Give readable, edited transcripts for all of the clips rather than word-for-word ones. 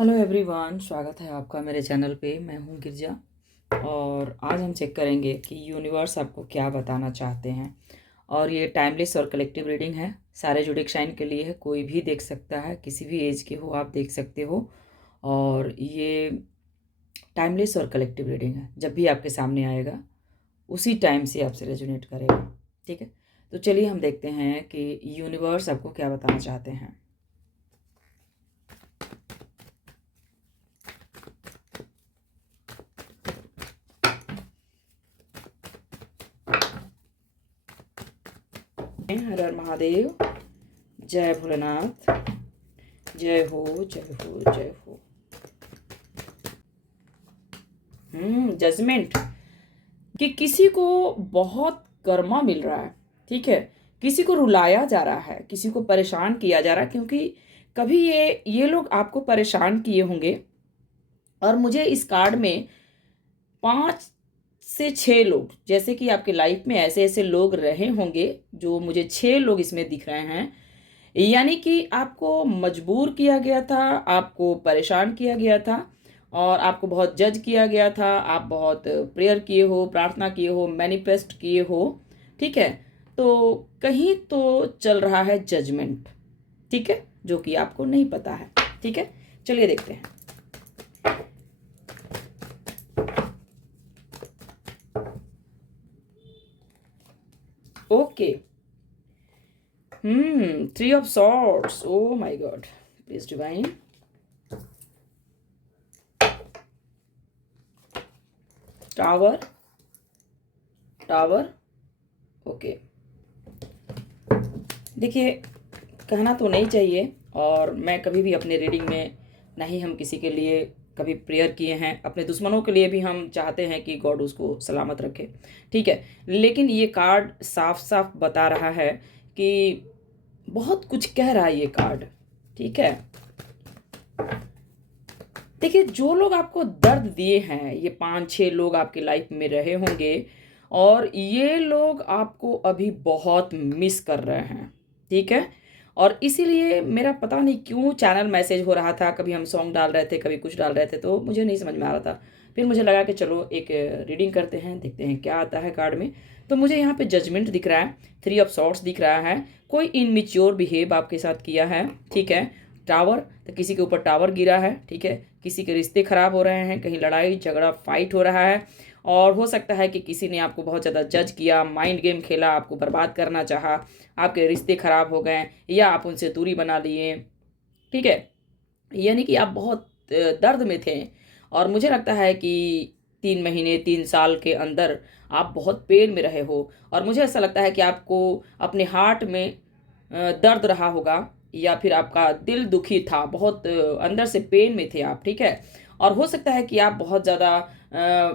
Hello everyone, स्वागत है आपका मेरे चैनल पे। मैं हूँ गिरजा और आज हम चेक करेंगे कि यूनिवर्स आपको क्या बताना चाहते हैं। और ये टाइमलेस और कलेक्टिव रीडिंग है, सारे ज़ोडिएक साइन के लिए है। कोई भी देख सकता है, किसी भी एज के हो आप देख सकते हो। और ये टाइमलेस और कलेक्टिव रीडिंग है, जब भी आपके सामने आएगा उसी टाइम से आपसे रेजोनेट करेगा। ठीक है, तो चलिए हम देखते हैं कि यूनिवर्स आपको क्या बताना चाहते हैं। हर हर महादेव, जय भोलेनाथ, जय हो जय हो जय हो। जजमेंट कि किसी को बहुत कर्मा मिल रहा है। ठीक है, किसी को रुलाया जा रहा है, किसी को परेशान किया जा रहा है, क्योंकि कभी ये लोग आपको परेशान किए होंगे। और मुझे इस कार्ड में 5 से 6 लोग, जैसे कि आपके लाइफ में ऐसे ऐसे लोग रहे होंगे, जो मुझे 6 लोग इसमें दिख रहे हैं। यानी कि आपको मजबूर किया गया था, आपको परेशान किया गया था और आपको बहुत जज किया गया था। आप बहुत प्रेयर किए हो, प्रार्थना किए हो, मैनिफेस्ट किए हो। ठीक है, तो कहीं तो चल रहा है जजमेंट। ठीक है, जो कि आपको नहीं पता है। ठीक है, चलिए देखते हैं। Okay, 3 of swords. Oh my God, please divine. Tower, tower. Okay, देखिए, कहना तो नहीं चाहिए, और मैं कभी भी अपने रीडिंग में नहीं हम किसी के लिए कभी प्रेयर किए हैं। अपने दुश्मनों के लिए भी हम चाहते हैं कि गॉड उसको सलामत रखे। ठीक है, लेकिन ये कार्ड साफ साफ बता रहा है कि बहुत कुछ कह रहा है ये कार्ड। ठीक है, देखिए, जो लोग आपको दर्द दिए हैं, ये 5 6 लोग आपकी लाइफ में रहे होंगे, और ये लोग आपको अभी बहुत मिस कर रहे हैं। ठीक है, और इसीलिए मेरा पता नहीं क्यों चैनल मैसेज हो रहा था, कभी हम सॉन्ग डाल रहे थे, कभी कुछ डाल रहे थे, तो मुझे नहीं समझ में आ रहा था। फिर मुझे लगा कि चलो एक रीडिंग करते हैं, देखते हैं क्या आता है कार्ड में। तो मुझे यहाँ पे जजमेंट दिख रहा है, 3 ऑफ सॉर्ड्स दिख रहा है। कोई इनमिच्योर बिहेव आपके साथ किया है। ठीक है, टावर, तो किसी के ऊपर टावर गिरा है। ठीक है, किसी के रिश्ते खराब हो रहे हैं, कहीं लड़ाई झगड़ा फाइट हो रहा है। और हो सकता है कि किसी ने आपको बहुत ज़्यादा जज किया, माइंड गेम खेला, आपको बर्बाद करना चाहा, आपके रिश्ते खराब हो गए या आप उनसे दूरी बना लिए। ठीक है, यानी कि आप बहुत दर्द में थे। और मुझे लगता है कि 3 महीने 3 साल के अंदर आप बहुत पेन में रहे हो। और मुझे ऐसा लगता है कि आपको अपने हार्ट में दर्द रहा होगा, या फिर आपका दिल दुखी था, बहुत अंदर से पेन में थे आप। ठीक है, और हो सकता है कि आप बहुत ज़्यादा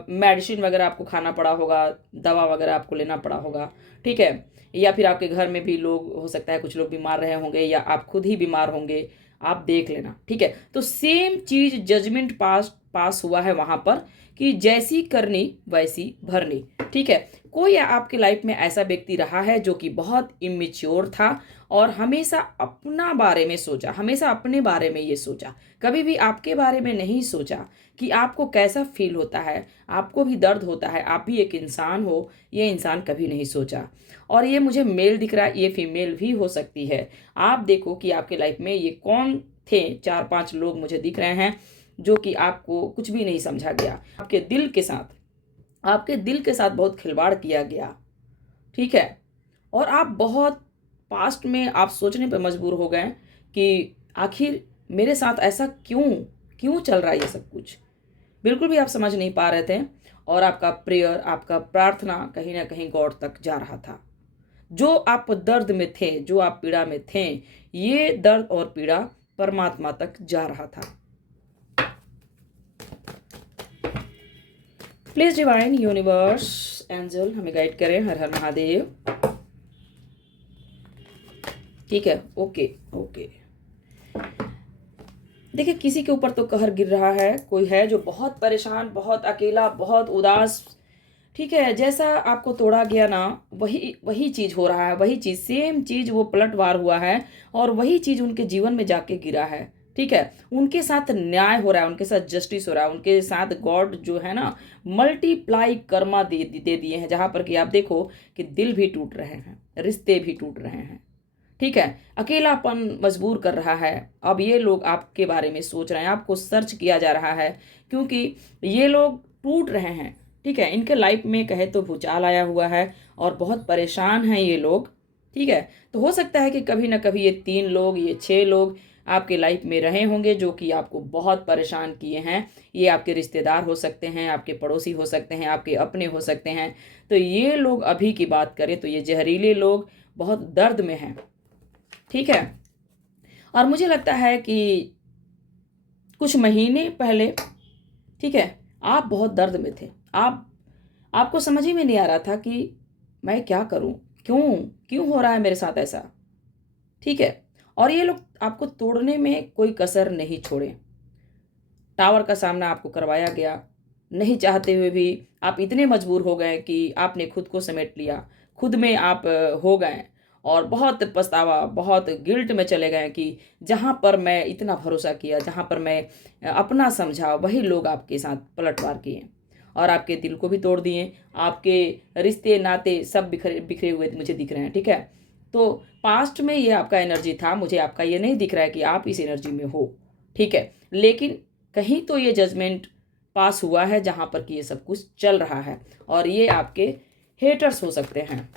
मेडिसिन वगैरह आपको खाना पड़ा होगा, दवा वगैरह आपको लेना पड़ा होगा। ठीक है, या फिर आपके घर में भी लोग, हो सकता है कुछ लोग बीमार रहे होंगे, या आप खुद ही बीमार होंगे, आप देख लेना। ठीक है, तो सेम चीज जजमेंट पास पास हुआ है वहां पर, कि जैसी करनी वैसी भरनी। ठीक है, कोई आपके लाइफ में ऐसा व्यक्ति रहा है जो कि बहुत इमेच्योर था, और हमेशा अपना बारे में सोचा, हमेशा अपने बारे में ये सोचा, कभी भी आपके बारे में नहीं सोचा कि आपको कैसा फील होता है, आपको भी दर्द होता है, आप भी एक इंसान हो। ये इंसान कभी नहीं सोचा। और ये मुझे मेल दिख रहा है, ये फीमेल भी हो सकती है। आप देखो कि आपके लाइफ में ये कौन थे। 4 5 लोग मुझे दिख रहे हैं, जो कि आपको कुछ भी नहीं समझा गया, आपके दिल के साथ, आपके दिल के साथ बहुत खिलवाड़ किया गया। ठीक है, और आप बहुत पास्ट में आप सोचने पर मजबूर हो गए कि आखिर मेरे साथ ऐसा क्यों क्यों चल रहा है ये सब कुछ। बिल्कुल भी आप समझ नहीं पा रहे थे, और आपका प्रेयर, आपका प्रार्थना कहीं ना कहीं गॉड तक जा रहा था। जो आप दर्द में थे, जो आप पीड़ा में थे, ये दर्द और पीड़ा परमात्मा तक जा रहा था। प्लीज डिवाइन यूनिवर्स एंजल हमें गाइड करें। हर हर महादेव। ठीक है, ओके ओके। देखिए, किसी के ऊपर तो कहर गिर रहा है, कोई है जो बहुत परेशान, बहुत अकेला, बहुत उदास। ठीक है, जैसा आपको तोड़ा गया ना, वही वही चीज हो रहा है, वही चीज, सेम चीज वो पलटवार हुआ है, और वही चीज उनके जीवन में जाके गिरा है। ठीक है, उनके साथ न्याय हो रहा है, उनके साथ जस्टिस हो रहा है, उनके साथ गॉड जो है ना मल्टीप्लाई कर्मा दे दिए हैं, जहां पर कि आप देखो कि दिल भी टूट रहे हैं, रिश्ते भी टूट रहे हैं। ठीक है, अकेलापन मजबूर कर रहा है। अब ये लोग आपके बारे में सोच रहे हैं, आपको सर्च किया जा रहा है, क्योंकि ये लोग टूट रहे हैं। ठीक है, इनके लाइफ में कहे तो भूचाल आया हुआ है और बहुत परेशान हैं ये लोग। ठीक है, तो हो सकता है कि कभी ना कभी ये 3 लोग, ये 6 लोग आपके लाइफ में रहे होंगे जो कि आपको बहुत परेशान किए हैं। ये आपके रिश्तेदार हो सकते हैं, आपके पड़ोसी हो सकते हैं, आपके अपने हो सकते हैं। तो ये लोग अभी की बात करें तो ये जहरीले लोग बहुत दर्द में हैं। ठीक है, और मुझे लगता है कि कुछ महीने पहले, ठीक है, आप बहुत दर्द में थे। आपको समझ ही में नहीं आ रहा था कि मैं क्या करूं, क्यों क्यों हो रहा है मेरे साथ ऐसा। ठीक है, और ये लोग आपको तोड़ने में कोई कसर नहीं छोड़े। टावर का सामना आपको करवाया गया, नहीं चाहते हुए भी आप इतने मजबूर हो गए कि आपने खुद को समेट लिया, खुद में आप हो गए और बहुत पछतावा, बहुत गिल्ट में चले गए कि जहाँ पर मैं इतना भरोसा किया, जहाँ पर मैं अपना समझा, वही लोग आपके साथ पलटवार किए और आपके दिल को भी तोड़ दिए। आपके रिश्ते नाते सब बिखरे बिखरे हुए मुझे दिख रहे हैं। ठीक है, तो पास्ट में ये आपका एनर्जी था, मुझे आपका ये नहीं दिख रहा है कि आप इस एनर्जी में हो। ठीक है, लेकिन कहीं तो ये जजमेंट पास हुआ है जहां पर कि ये सब कुछ चल रहा है और ये आपके हेटर्स हो सकते हैं।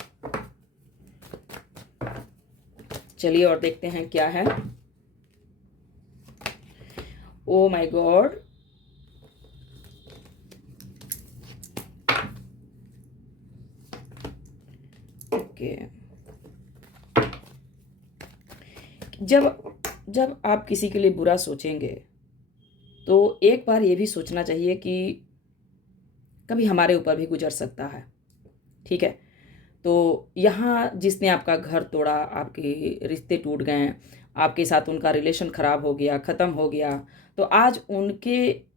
चलिए और देखते हैं क्या है। Oh my God, okay. जब जब आप किसी के लिए बुरा सोचेंगे तो एक बार ये भी सोचना चाहिए कि कभी हमारे ऊपर भी गुजर सकता है। ठीक है, तो यहाँ जिसने आपका घर तोड़ा, आपके रिश्ते टूट गए, आपके साथ उनका रिलेशन खराब हो गया, ख़त्म हो गया, तो आज उनके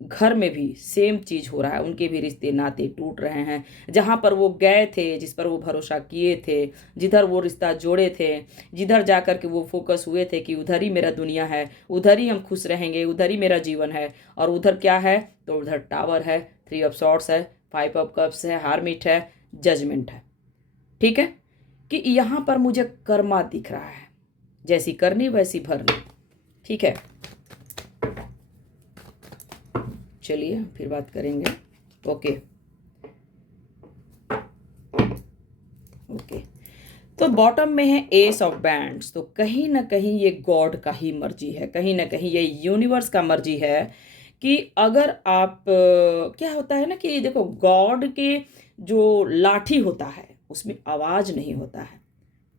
घर में भी सेम चीज़ हो रहा है, उनके भी रिश्ते नाते टूट रहे हैं। जहाँ पर वो गए थे, जिस पर वो भरोसा किए थे, जिधर वो रिश्ता जोड़े थे, जिधर जा कर के वो फोकस हुए थे कि उधर ही मेरा दुनिया है, उधर ही हम खुश रहेंगे, उधर ही मेरा जीवन है, और उधर क्या है, तो उधर टावर है, 3 ऑफ सॉर्ड्स है, 5 ऑफ कप्स है, हार्मिट है, जजमेंट है। ठीक है, कि यहाँ पर मुझे कर्मा दिख रहा है, जैसी करनी वैसी भरनी। ठीक है, चलिए फिर बात करेंगे। ओके ओके, तो बॉटम में है एस ऑफ बैंड्स। तो कहीं ना कहीं ये गॉड का ही मर्जी है, कहीं ना कहीं ये यूनिवर्स का मर्जी है कि अगर आप क्या होता है ना कि देखो, गॉड के जो लाठी होता है उसमें आवाज़ नहीं होता है।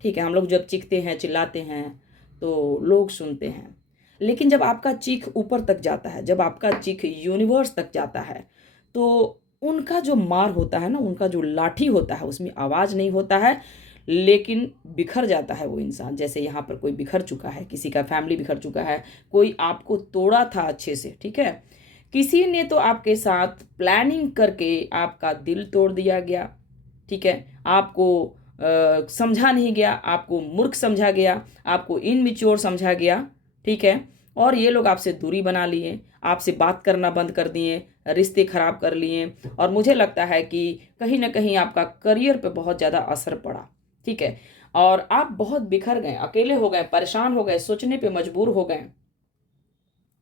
ठीक है, हम लोग जब चीखते हैं, चिल्लाते हैं तो लोग सुनते हैं, लेकिन जब आपका चीख ऊपर तक जाता है, जब आपका चीख यूनिवर्स तक जाता है, तो उनका जो मार होता है ना, उनका जो लाठी होता है, उसमें आवाज़ नहीं होता है, लेकिन बिखर जाता है वो इंसान। जैसे यहाँ पर कोई बिखर चुका है, किसी का फैमिली बिखर चुका है, कोई आपको तोड़ा था अच्छे से। ठीक है, किसी ने तो आपके साथ प्लानिंग करके आपका दिल तोड़ दिया गया। ठीक है, आपको समझा नहीं गया, आपको मूर्ख समझा गया, आपको इनमिच्योर समझा गया। ठीक है, और ये लोग आपसे दूरी बना लिए, आपसे बात करना बंद कर दिए, रिश्ते खराब कर लिए, और मुझे लगता है कि कहीं ना कहीं आपका करियर पे बहुत ज़्यादा असर पड़ा। ठीक है, और आप बहुत बिखर गए, अकेले हो गए, परेशान हो गए, सोचने पे मजबूर हो गए।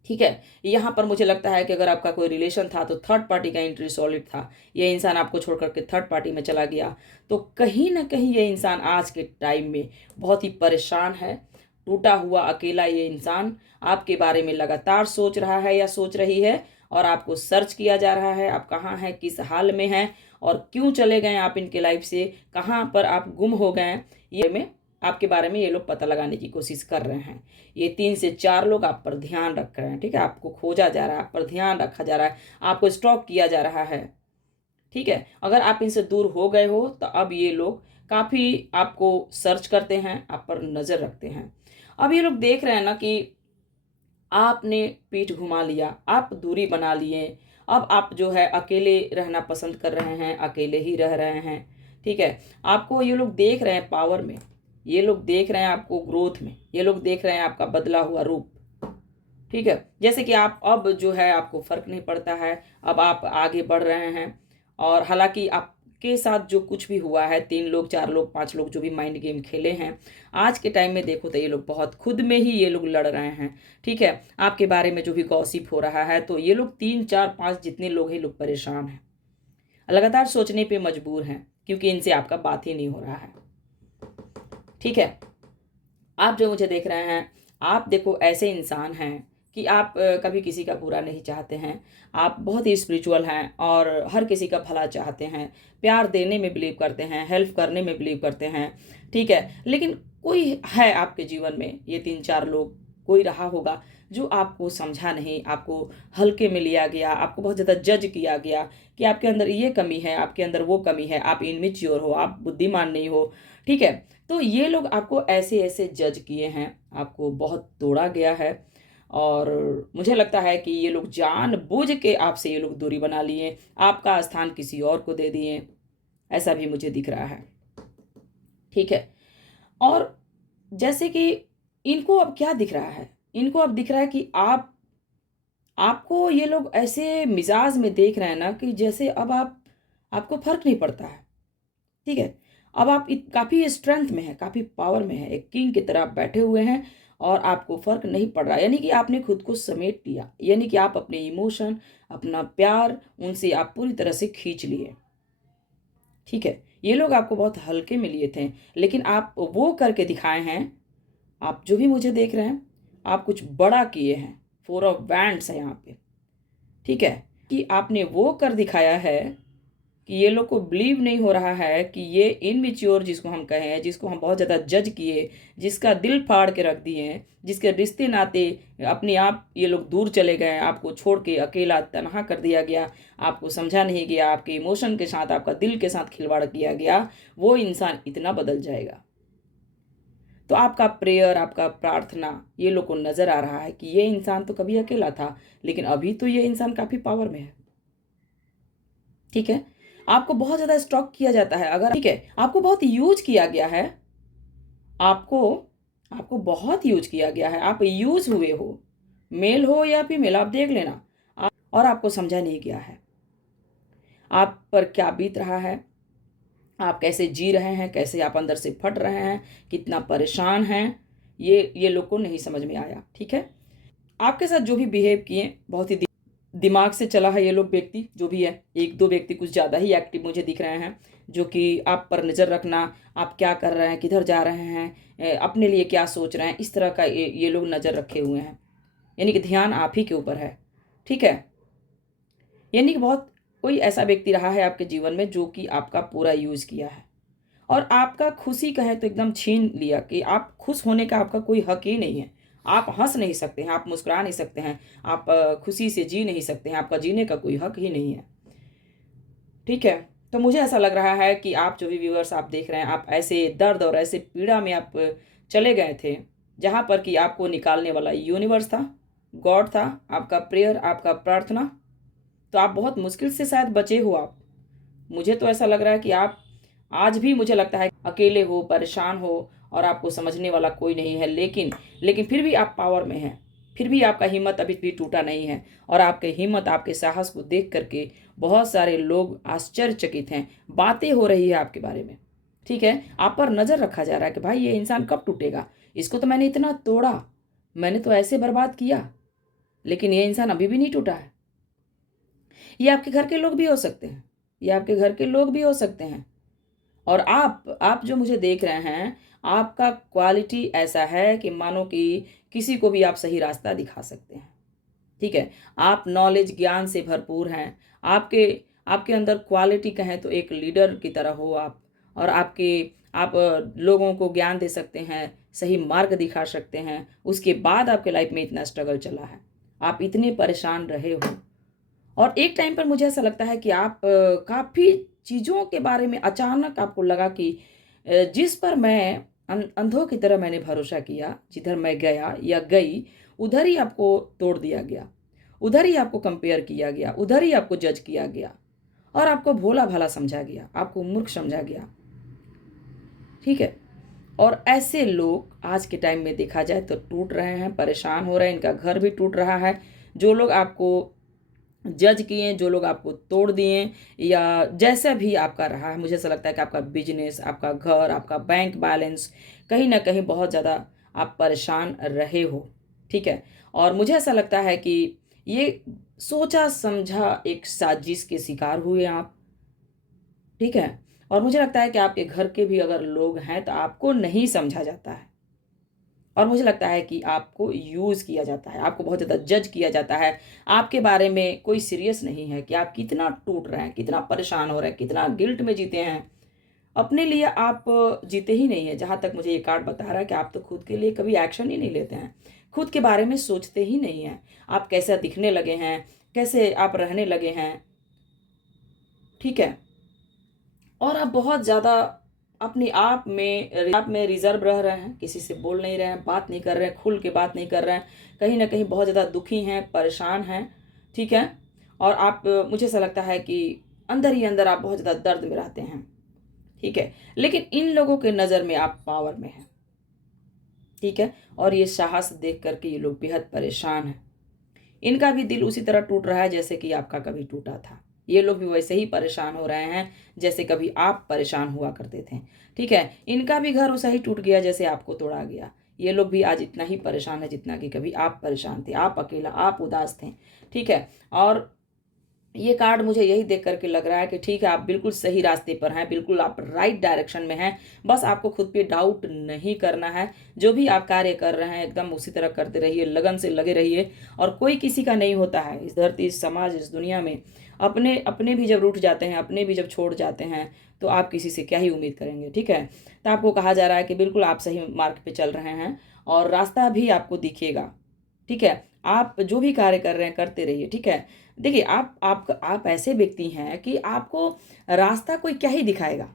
ठीक है, यहाँ पर मुझे लगता है कि अगर आपका कोई रिलेशन था तो थर्ड पार्टी का एंट्री सॉलिड था। ये इंसान आपको छोड़ करके थर्ड पार्टी में चला गया, तो कहीं ना कहीं ये इंसान आज के टाइम में बहुत ही परेशान है, टूटा हुआ अकेला। ये इंसान आपके बारे में लगातार सोच रहा है या सोच रही है, और आपको सर्च किया जा रहा है, आप कहाँ हैं, किस हाल में हैं, और क्यों चले गए आप इनके लाइफ से, कहाँ पर आप गुम हो गए, ये में आपके बारे में ये लोग पता लगाने की कोशिश कर रहे हैं। ये 3 से 4 लोग आप पर ध्यान रख रहे हैं। ठीक है, आपको खोजा जा रहा है, आप पर ध्यान रखा जा रहा है, आपको स्टॉक किया जा रहा है। ठीक है, अगर आप इनसे दूर हो गए हो तो अब ये लोग काफ़ी आपको सर्च करते हैं, आप पर नज़र रखते हैं। अब ये लोग देख रहे हैं ना कि आपने पीठ घुमा लिया, आप दूरी बना लिए, अब आप जो है अकेले रहना पसंद कर रहे हैं, अकेले ही रह रहे हैं। ठीक है, आपको ये लोग देख रहे हैं पावर में, ये लोग देख रहे हैं आपको ग्रोथ में, ये लोग देख रहे हैं आपका बदला हुआ रूप। ठीक है, जैसे कि आप अब जो है आपको फ़र्क नहीं पड़ता है, अब आप आगे बढ़ रहे हैं। और हालाँकि आपके साथ जो कुछ भी हुआ है, 3 लोग, 4 लोग, 5 लोग जो भी माइंड गेम खेले हैं, आज के टाइम में देखो तो ये लोग बहुत खुद में ही ये लोग लड़ रहे हैं, ठीक है? आपके बारे में जो भी गॉसिप हो रहा है, तो ये लोग 3, 4, 5 जितने लोग हैं, ये लोग परेशान हैं। लगातार सोचने पे मजबूर हैं, क्योंकि इनसे आपका बात ही नहीं हो रहा है, ठीक है? आप जो मुझे देख रहे हैं, आप देखो ऐसे इंसान हैं कि आप कभी किसी का बुरा नहीं चाहते हैं। आप बहुत ही स्पिरिचुअल हैं और हर किसी का भला चाहते हैं, प्यार देने में बिलीव करते हैं, हेल्प करने में बिलीव करते हैं, ठीक है? लेकिन कोई है आपके जीवन में, ये 3-4 लोग, कोई रहा होगा जो आपको समझा नहीं, आपको हल्के में लिया गया, आपको बहुत ज़्यादा जज किया गया कि आपके अंदर ये कमी है, आपके अंदर वो कमी है, आप इनमेच्योर हो, आप बुद्धिमान नहीं हो, ठीक है? तो ये लोग आपको ऐसे-ऐसे जज किए हैं, आपको बहुत तोड़ा गया है और मुझे लगता है कि ये लोग जानबूझ के आपसे ये लोग दूरी बना लिए, आपका स्थान किसी और को दे दिए, ऐसा भी मुझे दिख रहा है, ठीक है? और जैसे कि इनको अब क्या दिख रहा है? इनको अब दिख रहा है कि आपको ये लोग ऐसे मिज़ाज में देख रहे हैं ना कि जैसे अब आपको फ़र्क नहीं पड़ता है, ठीक है? अब आप काफ़ी स्ट्रेंथ में हैं, काफ़ी पावर में हैं, एक किंग की तरह आप बैठे हुए हैं और आपको फ़र्क नहीं पड़ रहा है। यानी कि आपने खुद को समेट लिया, यानी कि आप अपने इमोशन, अपना प्यार उनसे आप पूरी तरह से खींच लिए, ठीक है? ये लोग आपको बहुत हल्के में लिए थे, लेकिन आप वो करके दिखाए हैं, आप जो भी मुझे देख रहे हैं, आप कुछ बड़ा किए हैं। 4 ऑफ वैंड्स है यहाँ पे, ठीक है? कि आपने वो कर दिखाया है कि ये लोग को बिलीव नहीं हो रहा है कि ये इनमेच्योर जिसको हम कहें, जिसको हम बहुत ज़्यादा जज किए, जिसका दिल फाड़ के रख दिए, जिसके रिश्ते नाते अपने आप ये लोग दूर चले गए, आपको छोड़ के अकेला तनहा कर दिया गया, आपको समझा नहीं गया, आपके इमोशन के साथ, आपका दिल के साथ खिलवाड़ किया गया, वो इंसान इतना बदल जाएगा। तो आपका प्रेयर, आपका प्रार्थना ये लोग को नज़र आ रहा है कि ये इंसान तो कभी अकेला था, लेकिन अभी तो ये इंसान काफ़ी पावर में है, ठीक है? आपको बहुत ज़्यादा स्टॉक किया जाता है, अगर ठीक है, आपको बहुत यूज़ किया गया है, आपको आपको बहुत यूज़ किया गया है, आप यूज़ हुए हो, मेल हो या फीमेल आप देख लेना। और आपको समझा नहीं गया है, आप पर क्या बीत रहा है, आप कैसे जी रहे हैं, कैसे आप अंदर से फट रहे हैं, कितना परेशान हैं, ये लोग को नहीं समझ में आया, ठीक है? आपके साथ जो भी बिहेव किए, बहुत ही दिमाग से चला है ये लोग व्यक्ति जो भी है। 1-2 व्यक्ति कुछ ज़्यादा ही एक्टिव मुझे दिख रहे हैं, जो कि आप पर नज़र रखना, आप क्या कर रहे हैं, किधर जा रहे हैं, अपने लिए क्या सोच रहे हैं, इस तरह का ये लोग नज़र रखे हुए हैं। यानी कि ध्यान आप ही के ऊपर है, ठीक है? यानी कि बहुत कोई ऐसा व्यक्ति रहा है आपके जीवन में जो कि आपका पूरा यूज़ किया है और आपका खुशी कहें तो एकदम छीन लिया कि आप खुश होने का आपका कोई हक ही नहीं है। आप हँस नहीं सकते हैं, आप मुस्कुरा नहीं सकते हैं, आप खुशी से जी नहीं सकते हैं, आपका जीने का कोई हक ही नहीं है, ठीक है? तो मुझे ऐसा लग रहा है कि आप जो भी व्यूअर्स आप देख रहे हैं, आप ऐसे दर्द और ऐसे पीड़ा में आप चले गए थे, जहाँ पर कि आपको निकालने वाला यूनिवर्स था, गॉड था, आपका प्रेयर, आपका प्रार्थना, तो आप बहुत मुश्किल से शायद बचे हो आप। मुझे तो ऐसा लग रहा है कि आप आज भी मुझे लगता है अकेले हो, परेशान हो और आपको समझने वाला कोई नहीं है, लेकिन फिर भी आप पावर में हैं। फिर भी आपका हिम्मत अभी भी टूटा नहीं है और आपके हिम्मत, आपके साहस को देख कर के बहुत सारे लोग आश्चर्यचकित हैं। बातें हो रही है आपके बारे में, ठीक है? आप पर नज़र रखा जा रहा है कि भाई ये इंसान कब टूटेगा? इसको तो मैंने इतना तोड़ा, मैंने तो ऐसे बर्बाद किया, लेकिन ये इंसान अभी भी नहीं टूटा है। ये आपके घर के लोग भी हो सकते हैं, ये आपके घर के लोग भी हो सकते हैं। और आप जो मुझे देख रहे हैं, आपका क्वालिटी ऐसा है कि मानो कि किसी को भी आप सही रास्ता दिखा सकते हैं, ठीक है? आप नॉलेज, ज्ञान से भरपूर हैं। आपके आपके अंदर क्वालिटी कहें तो एक लीडर की तरह हो आप और आप लोगों को ज्ञान दे सकते हैं, सही मार्ग दिखा सकते हैं। उसके बाद आपके लाइफ में इतना स्ट्रगल चला है। आप इतने परेशान रहे हो और एक टाइम पर मुझे ऐसा लगता है कि आप काफ़ी चीज़ों के बारे में अचानक आपको लगा कि जिस पर मैं अंधों की तरह मैंने भरोसा किया, जिधर मैं गया या गई, उधर ही आपको तोड़ दिया गया, उधर ही आपको कंपेयर किया गया, उधर ही आपको जज किया गया और आपको भोला-भाला समझा गया, आपको मूर्ख समझा गया, ठीक है? और ऐसे लोग आज के टाइम में देखा जाए तो टूट रहे हैं, परेशान हो रहे हैं, इनका घर भी टूट रहा है। जो लोग आपको जज किए, जो लोग आपको तोड़ दिए, या जैसा भी आपका रहा है, मुझे ऐसा लगता है कि आपका बिजनेस, आपका घर, आपका बैंक बैलेंस, कहीं ना कहीं बहुत ज़्यादा आप परेशान रहे हो। ठीक है। और मुझे ऐसा लगता है कि ये सोचा समझा एक साजिश के शिकार हुए आप। ठीक है। और मुझे लगता है कि आपके घर के भी अगर लोग हैं तो आपको नहीं समझा जाता है, और मुझे लगता है कि आपको यूज़ किया जाता है, आपको बहुत ज़्यादा जज किया जाता है। आपके बारे में कोई सीरियस नहीं है कि आप कितना टूट रहे हैं, कितना परेशान हो रहे हैं, कितना गिल्ट में जीते हैं। अपने लिए आप जीते ही नहीं है। जहाँ तक मुझे ये कार्ड बता रहा है कि आप तो खुद के लिए कभी एक्शन ही नहीं लेते हैं, खुद के बारे में सोचते ही नहीं हैं। आप कैसा दिखने लगे हैं, कैसे आप रहने लगे हैं। ठीक है। और आप बहुत ज़्यादा अपने आप में रिजर्व रह रहे हैं, किसी से बोल नहीं रहे हैं, बात नहीं कर रहे हैं, खुल के बात नहीं कर रहे हैं, कहीं ना कहीं बहुत ज़्यादा दुखी हैं, परेशान हैं। ठीक है। और आप मुझे ऐसा लगता है कि अंदर ही अंदर आप बहुत ज़्यादा दर्द में रहते हैं। ठीक है। लेकिन इन लोगों के नज़र में आप पावर में हैं। ठीक है। और ये साहस देख करके ये लोग बेहद परेशान हैं। इनका भी दिल उसी तरह टूट रहा है जैसे कि आपका कभी टूटा था। ये लोग भी वैसे ही परेशान हो रहे हैं जैसे कभी आप परेशान हुआ करते थे। ठीक है। इनका भी घर वैसा ही टूट गया जैसे आपको तोड़ा गया। ये लोग भी आज इतना ही परेशान है जितना कि कभी आप परेशान थे, आप अकेला, आप उदास थे। ठीक है। और ये कार्ड मुझे यही देख करके लग रहा है कि ठीक है, आप बिल्कुल सही रास्ते पर हैं, बिल्कुल आप राइट डायरेक्शन में हैं। बस आपको खुद पे डाउट नहीं करना है। जो भी आप कार्य कर रहे हैं एकदम उसी तरह करते रहिए, लगन से लगे रहिए। और कोई किसी का नहीं होता है इस धरती, इस समाज, इस दुनिया में। अपने अपने भी जब रूठ जाते हैं, अपने भी जब छोड़ जाते हैं, तो आप किसी से क्या ही उम्मीद करेंगे। ठीक है। तो आपको कहा जा रहा है कि बिल्कुल आप सही मार्ग पे चल रहे हैं, और रास्ता भी आपको दिखेगा। ठीक है। आप जो भी कार्य कर रहे हैं करते रहिए। ठीक है। देखिए, आप ऐसे व्यक्ति हैं कि आपको रास्ता कोई क्या ही दिखाएगा।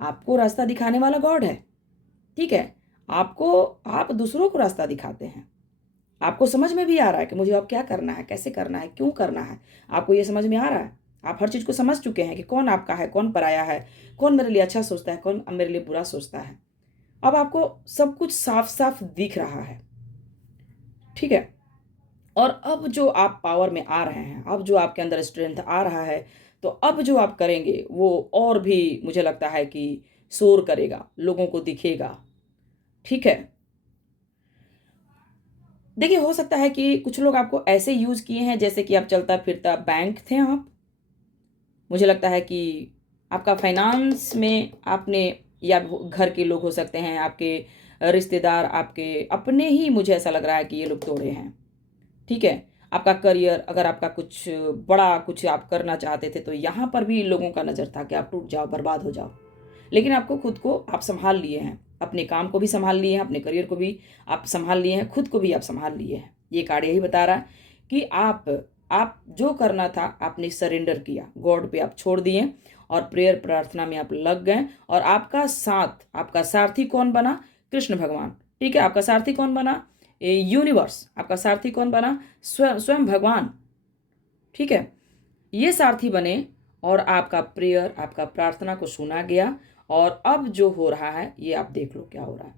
आपको रास्ता दिखाने वाला गॉड है। ठीक है। आपको आप दूसरों को रास्ता दिखाते हैं। आपको समझ में भी आ रहा है कि मुझे अब क्या करना है, कैसे करना है, क्यों करना है। आपको ये समझ में आ रहा है। आप हर चीज़ को समझ चुके हैं कि कौन आपका है, कौन पराया है, कौन मेरे लिए अच्छा सोचता है, कौन मेरे लिए बुरा सोचता है। अब आपको सब कुछ साफ साफ दिख रहा है। ठीक है। और अब जो आप पावर में आ रहे हैं, अब जो आपके अंदर स्ट्रेंथ आ रहा है, तो अब जो आप करेंगे वो और भी मुझे लगता है कि शोर करेगा, लोगों को दिखेगा। ठीक है। देखिए, हो सकता है कि कुछ लोग आपको ऐसे यूज किए हैं जैसे कि आप चलता फिरता बैंक थे आप। मुझे लगता है कि आपका फाइनेंस में आपने, या घर के लोग हो सकते हैं, आपके रिश्तेदार, आपके अपने ही, मुझे ऐसा लग रहा है कि ये लोग तोड़े हैं। ठीक है। आपका करियर, अगर आपका कुछ बड़ा कुछ आप करना चाहते थे, तो यहाँ पर भी लोगों का नज़र था कि आप टूट जाओ, बर्बाद हो जाओ। लेकिन आपको खुद को आप संभाल लिए हैं, अपने काम को भी संभाल लिए हैं, अपने करियर को भी आप संभाल लिए हैं, खुद को भी आप संभाल लिए हैं। ये कार्ड यही बता रहा है कि आप जो करना था आपने सरेंडर किया, गॉड पे आप छोड़ दिए, और प्रेयर प्रार्थना में आप लग गए। और आपका साथ, आपका सारथी कौन बना? कृष्ण भगवान। ठीक है। आपका सारथी कौन बना? यूनिवर्स। आपका सारथी कौन बना? स्वयं स्वयं भगवान। ठीक है। ये सारथी बने, और आपका प्रेयर, आपका प्रार्थना को सुना गया। और अब जो हो रहा है ये आप देख लो क्या हो रहा है।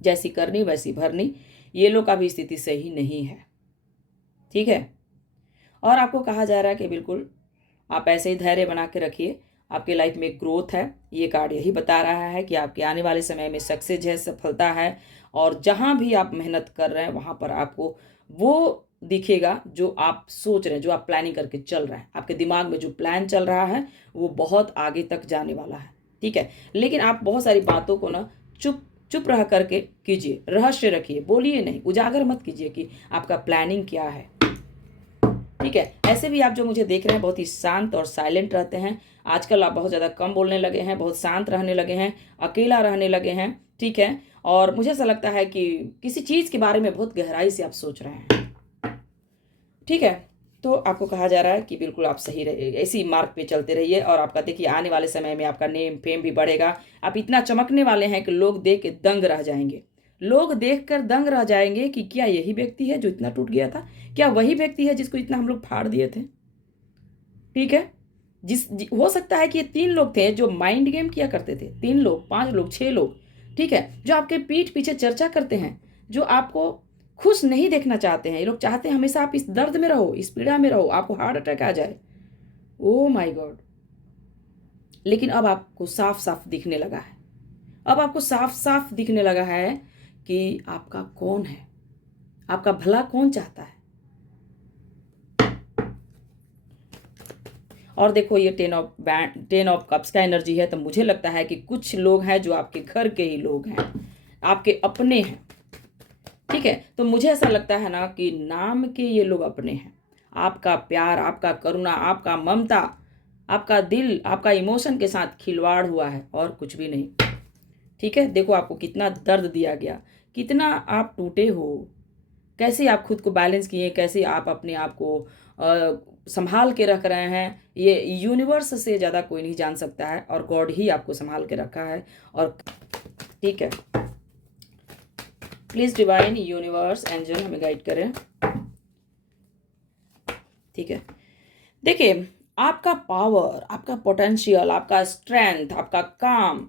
जैसी करनी वैसी भरनी। ये लोग का भी स्थिति सही नहीं है। ठीक है। और आपको कहा जा रहा है कि बिल्कुल आप ऐसे ही धैर्य बना के रखिए। आपके लाइफ में ग्रोथ है। ये कार्ड यही बता रहा है कि आपके आने वाले समय में सक्सेस है, सफलता है। और जहाँ भी आप मेहनत कर रहे हैं वहाँ पर आपको वो दिखेगा जो आप सोच रहे हैं, जो आप प्लानिंग करके चल रहे हैं। आपके दिमाग में जो प्लान चल रहा है वो बहुत आगे तक जाने वाला है। ठीक है। लेकिन आप बहुत सारी बातों को ना चुप चुप रह करके कीजिए, रहस्य रखिए, बोलिए नहीं, उजागर मत कीजिए कि आपका प्लानिंग क्या है। ठीक है। ऐसे भी आप जो मुझे देख रहे हैं बहुत ही शांत और साइलेंट रहते हैं। आजकल आप बहुत ज़्यादा कम बोलने लगे हैं, बहुत शांत रहने लगे हैं, अकेला रहने लगे हैं। ठीक है। और मुझे ऐसा लगता है कि किसी चीज़ के बारे में बहुत गहराई से आप सोच रहे हैं। ठीक है। तो आपको कहा जा रहा है कि बिल्कुल आप सही रहिए, इसी मार्ग पे चलते रहिए। और आपका देखिए आने वाले समय में आपका नेम फेम भी बढ़ेगा। आप इतना चमकने वाले हैं कि लोग देख के दंग रह जाएंगे। लोग देख कर दंग रह जाएंगे कि क्या यही व्यक्ति है जो इतना टूट गया था? क्या वही व्यक्ति है जिसको इतना हम लोग फाड़ दिए थे? ठीक है। हो सकता है कि ये 3 लोग थे जो माइंड गेम किया करते थे। 3 लोग, 5 लोग, 6 लोग, ठीक है, जो आपके पीठ पीछे चर्चा करते हैं, जो आपको खुश नहीं देखना चाहते हैं, ये लोग चाहते हैं हमेशा आप इस दर्द में रहो, इस पीड़ा में रहो, आपको हार्ट अटैक आ जाए। Oh my God. लेकिन अब आपको साफ साफ दिखने लगा है, अब आपको साफ साफ दिखने लगा है कि आपका कौन है, आपका भला कौन चाहता है। और देखो ये 10 ऑफ कप्स का एनर्जी है, तो मुझे लगता है कि कुछ लोग हैं जो आपके घर के ही लोग हैं, आपके अपने हैं। ठीक है, तो मुझे ऐसा लगता है ना कि नाम के ये लोग अपने हैं। आपका प्यार, आपका करुणा, आपका ममता, आपका दिल, आपका इमोशन के साथ खिलवाड़ हुआ है और कुछ भी नहीं। ठीक है, देखो आपको कितना दर्द दिया गया, कितना आप टूटे हो, कैसे आप खुद को बैलेंस किए, कैसे आप अपने आप को संभाल के रख रहे हैं, ये यूनिवर्स से ज़्यादा कोई नहीं जान सकता है, और गॉड ही आपको संभाल के रखा है। और ठीक है, प्लीज़ डिवाइन यूनिवर्स एंजल हमें गाइड करें। ठीक है, देखिए आपका पावर, आपका पोटेंशियल, आपका स्ट्रेंथ, आपका काम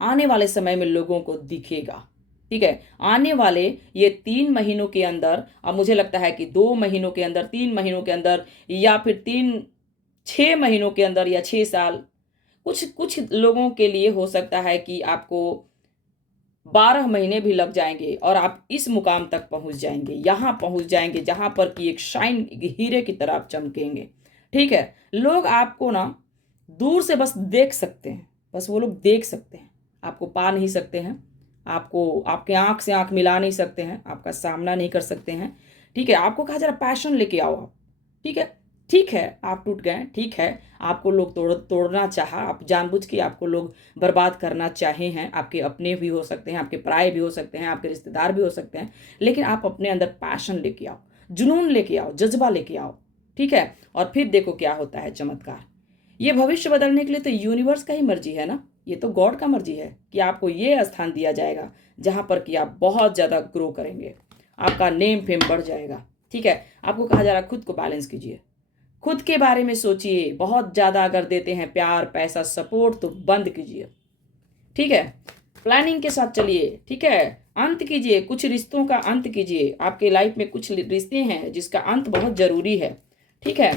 आने वाले समय में लोगों को दिखेगा। ठीक है, आने वाले ये 3 महीनों के अंदर, अब मुझे लगता है कि 2 महीनों के अंदर, 3 महीनों के अंदर, या फिर 6 महीनों के अंदर, या 6 साल, कुछ कुछ लोगों के लिए हो सकता है कि आपको 12 महीने भी लग जाएंगे और आप इस मुकाम तक पहुंच जाएंगे, यहाँ पहुंच जाएंगे जहां पर कि एक शाइन हीरे की तरह आप चमकेंगे। ठीक है, लोग आपको ना दूर से बस देख सकते हैं, बस वो लोग देख सकते हैं, आपको पा नहीं सकते हैं, आपको आपके आंख से आंख मिला नहीं सकते हैं, आपका सामना नहीं कर सकते हैं। ठीक है, आपको कहा जरा पैशन लेके आओ आप। ठीक है, ठीक है, आप टूट गए, ठीक है, आपको लोग तोड़ना चाहा, आप जानबूझ के आपको लोग बर्बाद करना चाहे हैं, आपके अपने भी हो सकते हैं, आपके पराये भी हो सकते हैं, आपके रिश्तेदार भी हो सकते हैं, लेकिन आप अपने अंदर पैशन लेके आओ, जुनून लेके आओ, जज्बा लेके आओ। ठीक है, और फिर देखो क्या होता है चमत्कार। ये भविष्य बदलने के लिए तो यूनिवर्स का ही मर्जी है ना, ये तो गॉड का मर्जी है कि आपको ये स्थान दिया जाएगा जहां पर कि आप बहुत ज़्यादा ग्रो करेंगे, आपका नेम फेम बढ़ जाएगा। ठीक है, आपको कहा जा रहा है खुद को बैलेंस कीजिए, खुद के बारे में सोचिए। बहुत ज़्यादा अगर देते हैं प्यार, पैसा, सपोर्ट, तो बंद कीजिए। ठीक है, प्लानिंग के साथ चलिए। ठीक है, अंत कीजिए, कुछ रिश्तों का अंत कीजिए। आपके लाइफ में कुछ रिश्ते हैं जिसका अंत बहुत ज़रूरी है। ठीक है,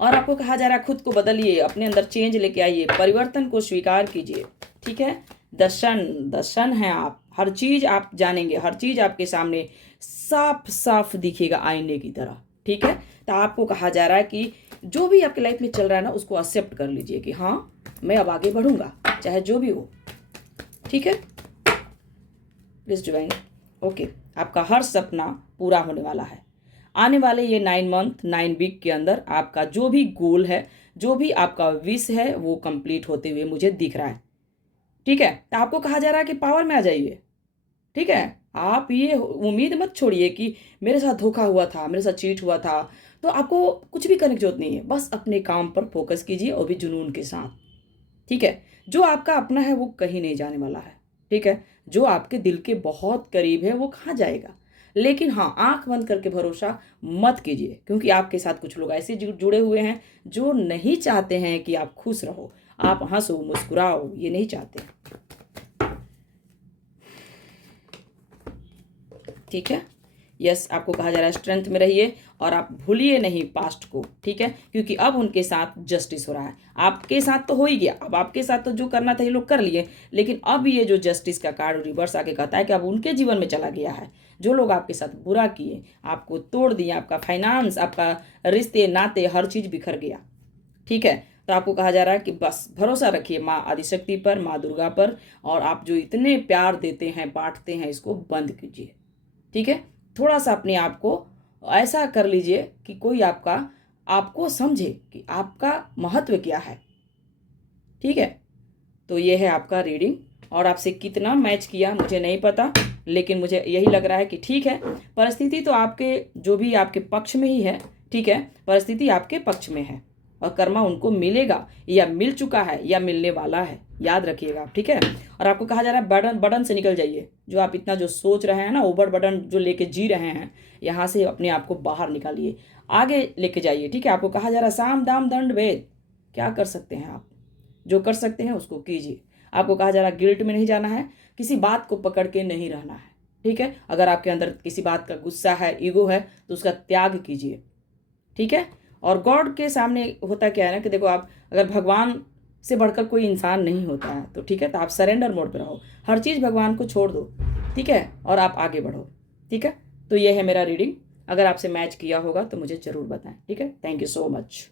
और आपको कहा जा रहा है खुद को बदलिए, अपने अंदर चेंज लेके आइए, परिवर्तन को स्वीकार कीजिए। ठीक है, दर्शन है आप, हर चीज़ आप जानेंगे, हर चीज़ आपके सामने साफ साफ दिखेगा आईने की तरह। ठीक है, तो आपको कहा जा रहा है कि जो भी आपके लाइफ में चल रहा है ना, उसको एक्सेप्ट कर लीजिए कि हाँ मैं अब आगे बढ़ूंगा, चाहे जो भी हो। ठीक है, प्लीज डिवाइन। ओके, आपका हर सपना पूरा होने वाला है। आने वाले ये 9 मंथ 9 वीक के अंदर आपका जो भी गोल है, जो भी आपका विश है, वो कंप्लीट होते हुए मुझे दिख रहा है। ठीक है, तो आपको कहा जा रहा है कि पावर में आ जाइए। ठीक है, आप ये उम्मीद मत छोड़िए कि मेरे साथ धोखा हुआ था, मेरे साथ चीट हुआ था, तो आपको कुछ भी करने की जरूरत नहीं है। बस अपने काम पर फोकस कीजिए, और भी जुनून के साथ। ठीक है, जो आपका अपना है वो कहीं नहीं जाने वाला है। ठीक है, जो आपके दिल के बहुत करीब है वो कहाँ जाएगा। लेकिन हाँ, आंख बंद करके भरोसा मत कीजिए, क्योंकि आपके साथ कुछ लोग ऐसे जुड़े हुए हैं जो नहीं चाहते हैं कि आप खुश रहो, आप हंसो मुस्कुराओ, ये नहीं चाहते। ठीक है, यस, आपको कहा जा रहा है स्ट्रेंथ में रहिए, और आप भूलिए नहीं पास्ट को। ठीक है, क्योंकि अब उनके साथ जस्टिस हो रहा है। आपके साथ तो हो ही गया, अब आपके साथ तो जो करना था ये लोग कर लिए, लेकिन अब ये जो जस्टिस का कार्ड रिवर्स आके कहता है कि अब उनके जीवन में चला गया है। जो लोग आपके साथ बुरा किए, आपको तोड़ दिए, आपका फाइनेंस, आपका रिश्ते नाते, हर चीज़ बिखर गया। ठीक है, तो आपको कहा जा रहा है कि बस भरोसा रखिए माँ आदिशक्ति पर, माँ दुर्गा पर, और आप जो इतने प्यार देते हैं, बांटते हैं, इसको बंद कीजिए। ठीक है, थोड़ा सा अपने आप को ऐसा कर लीजिए कि कोई आपको समझे कि आपका महत्व क्या है। ठीक है, तो ये है आपका रीडिंग, और आपसे कितना मैच किया मुझे नहीं पता, लेकिन मुझे यही लग रहा है कि ठीक है, परिस्थिति तो आपके जो भी आपके पक्ष में ही है। ठीक है, परिस्थिति आपके पक्ष में है, और कर्मा उनको मिलेगा, या मिल चुका है, या मिलने वाला है, याद रखिएगा आप। ठीक है, और आपको कहा जा रहा है बर्डन से निकल जाइए। जो आप इतना जो सोच रहे हैं ना, ओवर बर्डन जो लेके जी रहे हैं, यहाँ से अपने आप को बाहर निकालिए, आगे लेके जाइए। ठीक है, आपको कहा जा रहा है साम दाम दंड भेद, क्या कर सकते हैं आप, जो कर सकते हैं उसको कीजिए। आपको कहा जा रहा है गिल्ट में नहीं जाना है, किसी बात को पकड़ के नहीं रहना है, ठीक है। अगर आपके अंदर किसी बात का गुस्सा है, ईगो है, तो उसका त्याग कीजिए, ठीक है। और गॉड के सामने होता क्या है ना कि देखो, आप अगर भगवान से बढ़कर कोई इंसान नहीं होता है तो ठीक है, तो आप सरेंडर मोड पे रहो, हर चीज़ भगवान को छोड़ दो, ठीक है, और आप आगे बढ़ो, ठीक है। तो ये है मेरा रीडिंग, अगर आपसे मैच किया होगा तो मुझे ज़रूर बताएं, ठीक है। Thank you so much.